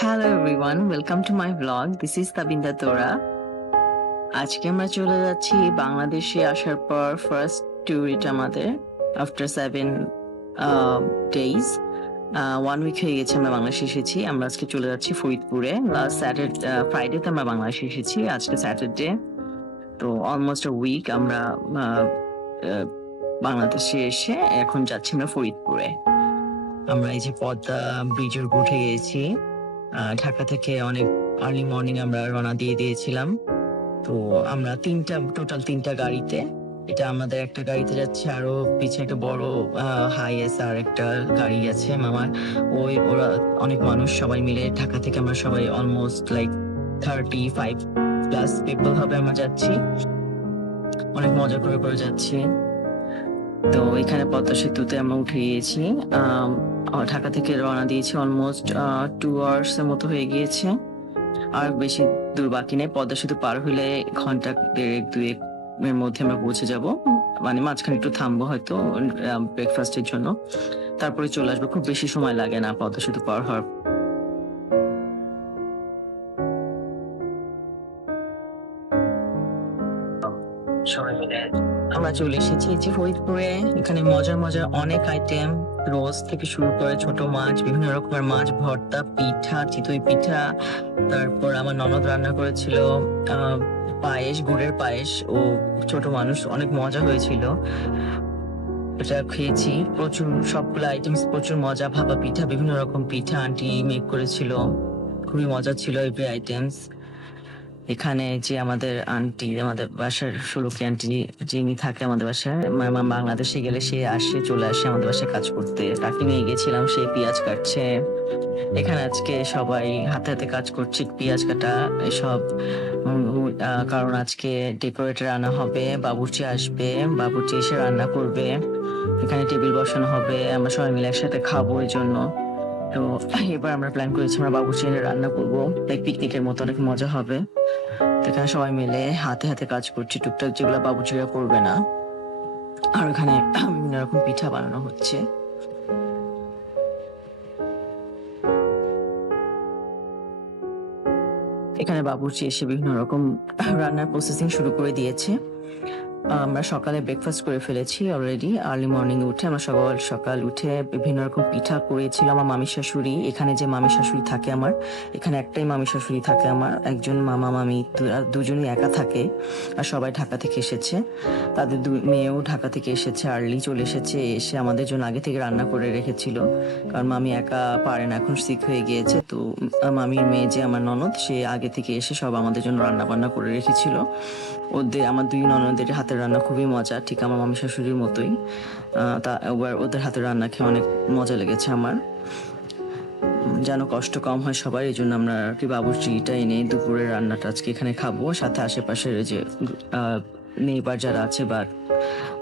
Hello everyone, welcome to my vlog. This is Tabinda Tora. আজকে আমরা চলে যাচ্ছি বাংলাদেশে আসার পর ফার্স্ট ট্যুর এটা আমাদের আফটার 7 days 1 week হয়ে গেছে আমরা বাংলাদেশে এসেছি। আমরা আজকে চলে যাচ্ছি ফরিদপুরে। লাস্ট স্যাটারডে ফ্রাইডেতে আমরা বাংলাদেশে এসেছি, আজকে স্যাটারডে। তো অলমোস্ট আ উইক আমরা বাংলাদেশে এসে এখন যাচ্ছি আমরা ফরিদপুরে। আমরা এই যে পদ্মা ব্রিজের উপর উঠে গিয়েছি। ঢাকা থেকে অনেক আর্লি মর্নিং আমরা রওনা দিয়ে দিয়েছিলাম। তো আমরা টোটাল তিনটা গাড়িতে, এটা আমাদের একটা গাড়িতে যাচ্ছে, আরো পিছনে একটা বড় হাইএস আর একটা গাড়ি আছে মামার। ওরা অনেক মানুষ সবাই মিলে ঢাকা থেকে আমরা সবাই অলমোস্ট লাইক 35+ পিপল হবে আমরা যাচ্ছি। অনেক মজা করে করে যাচ্ছি। তো এখানে পদ্মা সেতুতে আমরা উঠে গিয়েছি। ঢাকা থেকে রওনা দিয়েছি অলমোস্ট 2 hours এর মতো হয়ে গিয়েছে। আর বেশি দূর বাকি নেই। পদ্মা সেতু পার হইলে ঘন্টা 1.5-2 এর মধ্যে আমরা পৌঁছে যাব। মানে মাঝখানে একটু থামবো হয়তো ব্রেকফাস্টের জন্য, তারপরে চলে আসবো। খুব বেশি সময় লাগে না পদ্মা সেতু পার হওয়ার। সবাই মিলে আমরা চলে এসেছি যে ফরিদপুরে। এখানে মজার মজার অনেক আইটেম, রোজ থেকে শুরু করে ছোট মাছ, বিভিন্ন রকমের মাছ ভর্তা, পিঠা, চিতই পিঠা। তারপর আমার ননদ রান্না করেছিল পায়েস, গুড়ের পায়েস। ও ছোট মানুষ, অনেক মজা হয়েছিল। এটা খেয়েছি, প্রচুর সবগুলো আইটেমস প্রচুর মজা। ভাপা পিঠা, বিভিন্ন রকম পিঠা আন্টি মেক করেছিল, খুবই মজা ছিল এভরি আইটেমস। এখানে যে আমাদের আন্টি, আমাদের বাসার সুলকি আন্টি যিনি থাকে আমাদের বাসায়, বাংলাদেশে গেলে সে চলে আসে আমাদের বাসায় কাজ করতে। তাকে নিয়ে গেছিলাম, সে পেঁয়াজ কাটছে। এখানে আজকে সবাই হাতে হাতে কাজ করছে, পেঁয়াজ কাটা এসব। কারণ আজকে ডেকোরেটর আনা হবে, বাবুর্চি আসবে, বাবুর্চি এসে রান্না করবে। এখানে টেবিল বসানো হবে, আমরা সবাই মিলে একসাথে খাবো এই জন্য। তো এবার আমরা প্ল্যান করেছি আমরা বাবুর্চি এনে রান্না করবো, তাই পিকনিকের মতো অনেক মজা হবে। এখানে সবাই মিলে হাতে হাতে কাজ করছি, টুকটাক যেগুলো বাবুর্চিরা করবে না। আর ওখানে বিভিন্ন রকম পিঠা বানানো হচ্ছে। এখানে বাবুর্চি এসে বিভিন্ন রকম রান্নার প্রসেসিং শুরু করে দিয়েছে। আমরা সকালে ব্রেকফাস্ট করে ফেলেছি অলরেডি। আর্লি মর্নিং উঠে আমরা সকাল উঠে বিভিন্ন রকম পিঠা করেছিল আমার মামি শাশুড়ি। এখানে যে মামি শাশুড়ি থাকে আমার, এখানে একটাই মামি শাশুড়ি থাকে আমার, একজন মামা মামি দুজনই একা থাকে। আর সবাই ঢাকা থেকে এসেছে, তাদের মেয়েও ঢাকা থেকে এসেছে, আর্লি চলে এসেছে। এসে আমাদের জন্য আগে থেকে রান্না করে রেখেছিল, কারণ মামি একা পারে না, এখন সিক হয়ে গিয়েছে। তো মামির মেয়ে যে আমার ননদ, সে আগে থেকে এসে সব আমাদের জন্য রান্না বান্না করে রেখেছিল। আমার দুই ননদের হাতের রান্না খুবই মজা, ঠিক আমার মামি শাশুড়ির মতোই। ওদের হাতের রান্না খেয়ে অনেক মজা লেগেছে আমার। যেন কষ্ট কম হয় সবার, এই জন্য আমরা আর কি বাবুর্চিটা এনে দুপুরের রান্নাটা আজকে এখানে খাবো। সাথে আশেপাশের যে নেইবার যারা আছে বা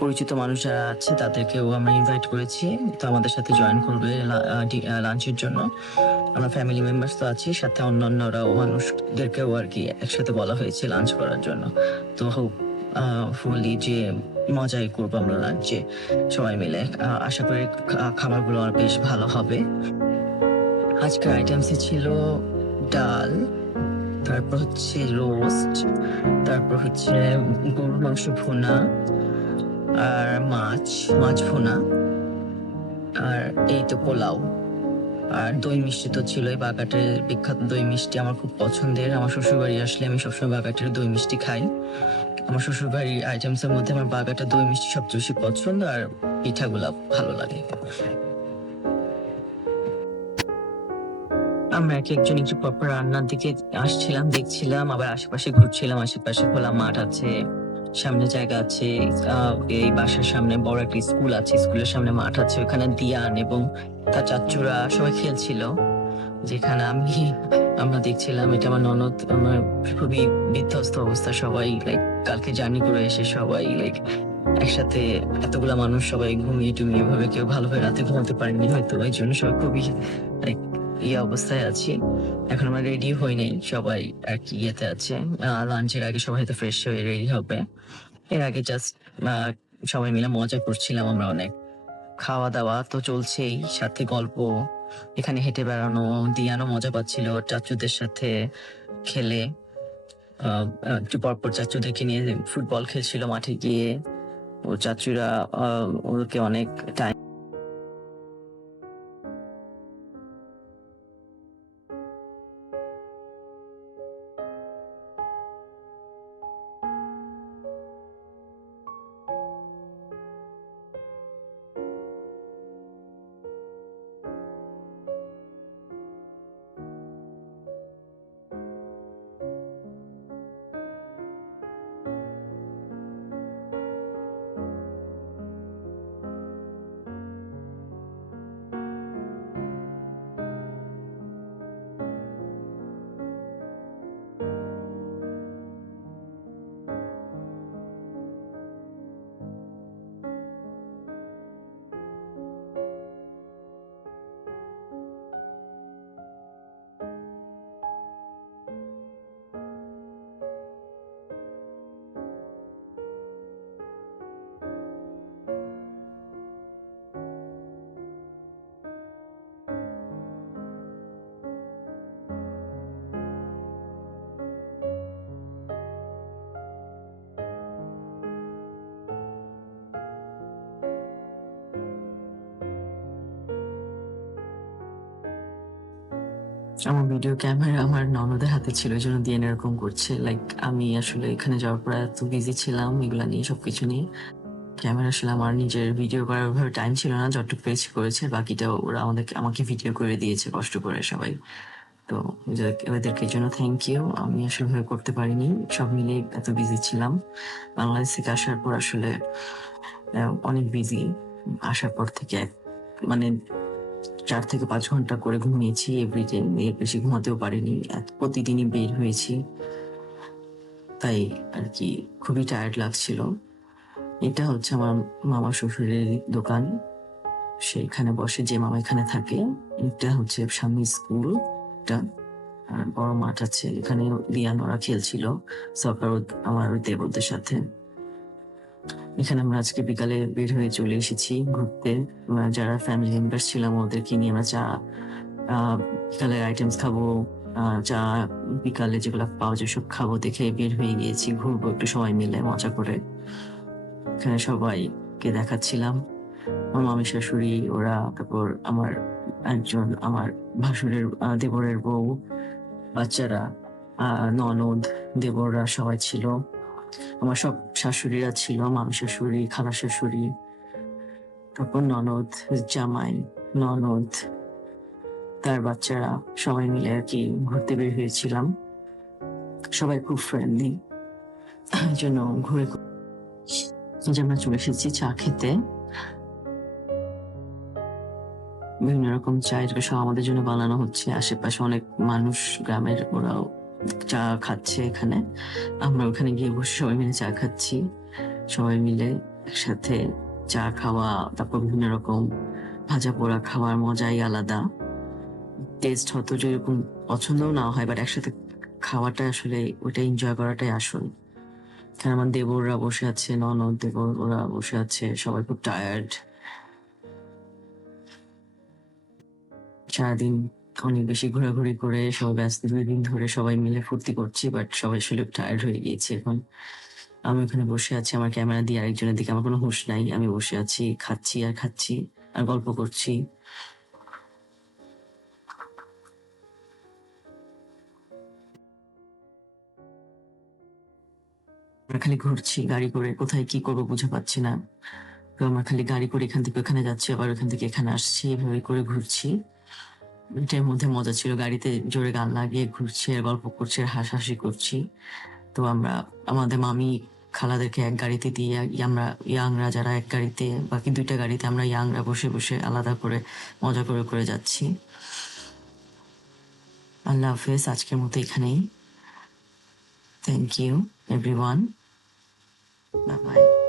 পরিচিত মানুষ যারা আছে তাদেরকেও আমরা ইনভাইট করেছি, তো আমাদের সাথে জয়েন করবে লাঞ্চের জন্য। আমরা ফ্যামিলি মেম্বার্স তো আছি, সাথে অন্যান্যরাও মানুষদেরকেও আর কি একসাথে বলা হয়েছে লাঞ্চ করার জন্য। তো ফুললি যে মজাই করবো আমরা লাঞ্চে সবাই মিলে। আশা করি খাবারগুলো বেশ ভালো হবে। আজকের আইটেমসে ছিল ডাল, তারপর হচ্ছে রোস্ট, তারপর হচ্ছে গরুর মাংস ভুনা, আর মাছ ভুনা, আর এই তো পোলাও। আর দই মিষ্টি তো ছিলই, বাগাটের বিখ্যাত দই মিষ্টি আমার খুব পছন্দের। আমার শ্বশুরবাড়ি আসলে আমি সবসময় বাগাটের দই মিষ্টি খাই। আমার শ্বশুরবাড়ির আইটেমসের মধ্যে আমার বাগাটের দই মিষ্টি সবচেয়ে বেশি পছন্দ, আর পিঠাগুলা ভালো লাগে। আমরা একজন একটু প্রপার রান্নার দিকে আসছিলাম, দেখছিলাম, আবার আশেপাশে ঘুরছিলাম। আশেপাশে খোলা মাঠ আছে, সামনে জায়গা আছে। এই বাসার সামনে বড় একটা স্কুল আছে, স্কুলের সামনে মাঠ আছে, ওখানে দিয়ান এবং তার চাচুরা সবাই খেলছিল, যেখানে আমরা দেখছিলাম। এটা আমার ননদ, আমার খুবই বিধ্বস্ত অবস্থা। সবাই লাইক কালকে জার্নি করে এসে সবাই লাইক একসাথে এতগুলা মানুষ, সবাই ঘুমিয়ে টুমিয়ে ভাবে, কেউ ভালোভাবে রাতে ঘুমাতে পারেনি হয়তো, এই জন্য সবাই খুবই লাইক অবস্থায় আছি। এখন আমরা রেডি হই নাই, সবাই আর কি ইয়েতে আছে। লাঞ্চের আগে সবাই হয়তো ফ্রেশ হয়ে রেডি হবে। এর আগে জাস্ট সবাই মিলে মজা করছিলাম আমরা অনেক। খাওয়া দাওয়া তো চলছেই, সাথে গল্প, এখানে হেঁটে বেড়ানো, দিয়ানো মজা পাচ্ছিল চাচুদের সাথে খেলে। একটু পরপর চাচুদেরকে নিয়ে ফুটবল খেলছিল মাঠে গিয়ে। ও চাচুরা ওকে অনেক টাইম। আমার ভিডিও ক্যামেরা আমার ননদের হাতে ছিল, এই জন্য দিয়ে এরকম করছে। লাইক আমি আসলে এখানে যাওয়ার পর এত বিজি ছিলাম এগুলা নিয়ে, সবকিছু নিয়ে। ক্যামেরা আসলে আমার নিজের ভিডিও করার ওইভাবে টাইম ছিল না, যতটুকু পেরেছি করেছে, বাকিটা ওরা আমাকে ভিডিও করে দিয়েছে কষ্ট করে সবাই। তো ওদেরকে জন্য থ্যাংক ইউ। আমি আসলে ওইভাবে করতে পারিনি, সব মিলে এত বিজি ছিলাম। বাংলাদেশ থেকে আসার পর আসলে অনেক বিজি। আসার পর থেকে মানে 4 থেকে 5 ঘন্টা করে ঘুমিয়েছি এভরিডে, এর বেশি ঘুমাতেও পারিনি। প্রতিদিনই বের হয়েছি, তাই আর কি খুবই টায়ার্ড লাগছিল। এটা হচ্ছে আমার মামা শ্বশুরের দোকান, সেইখানে বসে, যে মামা এখানে থাকে। এটা হচ্ছে সামনে স্কুলটা, আর বড় মাঠ আছে, এখানে লিয়ানোরা খেলছিল সকার আমার ওই দেবরদের সাথে। এখানে আমরা আজকে বিকালে বের হয়ে চলে এসেছি ঘুরতে। যারা ফ্যামিলি মেম্বার্স ছিলাম ওদেরকে নিয়ে আমরা বিকালের আইটেমস খাবো, চা বিকালে যেগুলো পাওয়া যায় সব খাবো দেখে বের হয়ে গিয়েছি, ঘুরবো একটু সবাই মিলে মজা করে। এখানে সবাইকে দেখাচ্ছিলাম, আমার মামি শাশুড়ি ওরা, তারপর আমার ভাসুরের দেবরের বউ, বাচ্চারা, ননদ, দেবররা সবাই ছিল। আমার সব শাশুড়িরা ছিল, মামি শাশুড়ি, খালা শাশুড়ি, তারপর ননদ, জামাই, ননদ, তার বাচ্চারা, সবাই মিলে আর কি ঘুরতে বের হয়েছিলাম। সবাই খুব ফ্রেন্ডলি, এই জন্য ঘুরে আমরা চলে এসেছি চা খেতে। বিভিন্ন রকম চা এগুলো সব আমাদের জন্য বানানো হচ্ছে। আশেপাশে অনেক মানুষ গ্রামের, ওরাও চা খাচ্ছে এখানে। আমরা ওখানে গিয়ে বসে সবাই মিলে চা খাচ্ছি, সবাই মিলে একসাথে চা খাওয়া, তারপর বিভিন্ন রকম ভাজা পোড়া খাওয়ার মজাই আলাদা। টেস্ট হয়তো যেরকম পছন্দও না হয়, বাট একসাথে খাওয়াটা আসলে ওইটা এনজয় করাটাই আসল। কারণ আমার দেবররা বসে আছে, ননদ দেবর ওরা বসে আছে, সবাই খুব টায়ার্ড। সারাদিন অনেক বেশি ঘোরাঘুরি করে সবাই ব্যস্ত, 2 দিন ধরে সবাই মিলে ফুর্তি করছি, বাট সবাই আসলে টায়ার্ড হয়ে গিয়েছে এখন। আমি ওখানে বসে আছি, আমার ক্যামেরা দিয়ে আরেকজনের দিকে, আমার কোনো হুঁশ নাই। আমি বসে আছি, খাচ্ছি আর খাচ্ছি আর গল্প করছি। আমরা খালি ঘুরছি গাড়ি করে, কোথায় কি করবো বুঝে পাচ্ছি না। তো আমরা খালি গাড়ি করে এখান থেকে ওখানে যাচ্ছি, আবার ওখান থেকে এখানে আসছি, এভাবে করে ঘুরছি। এটার মধ্যে মজা ছিল, গাড়িতে জোরে গান লাগিয়ে ঘুরছি আর গল্প করছি আর হাসাহাসি করছি। তো আমরা আমাদের মামি খালাদেরকে এক গাড়িতে দিয়ে আমরা ইয়াংরা যারা এক গাড়িতে, বাকি 2টা গাড়িতে আমরা ইয়াংরা বসে বসে আলাদা করে মজা করে করে যাচ্ছি। আল্লাহ হাফেজ, আজকের মতো এখানেই। Thank you everyone, bye by.